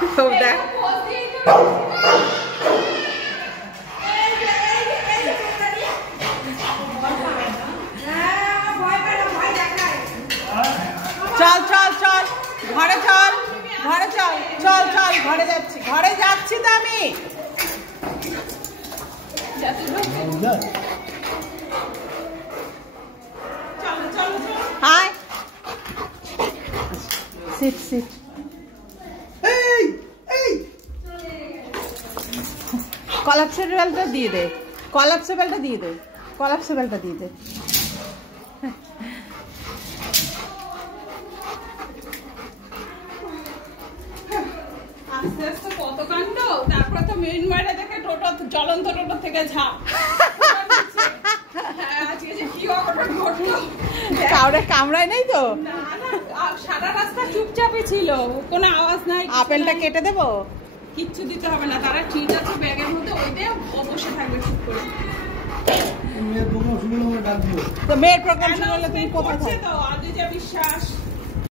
দেখ চল চল চল ঘরে চল ঘরে চল চল চল ঘরে যাচ্ছি তো আমি হাই সিট সিট কলাপসেবলটা দিয়ে দে কলাপসেবলটা দিয়ে দে কলাপসেবলটা দিয়ে দে আস্তে আস্তে কত কাণ্ড তারপরে তো মেইন মাঠে দেখে টোটো জ্বলন্ত টোটো থেকে ঝাঁপ আজকে যে কি অঘটন ঘটলো কাউরে কামড়ায় নাই তো না না সারা রাস্তা চুপচাপই ছিল কোনো আওয়াজ নাই আপেলটা কেটে দেবো কিচ্ছু দিতে হবে না তারা ঠিক আছে ব্যাগের মধ্যে ওইটা বসে থাকবে চুপ করে তো মেয়ের প্রোগ্রাম শুরু হলে তুমি কোথায় তো আদিজা বিশ্বাস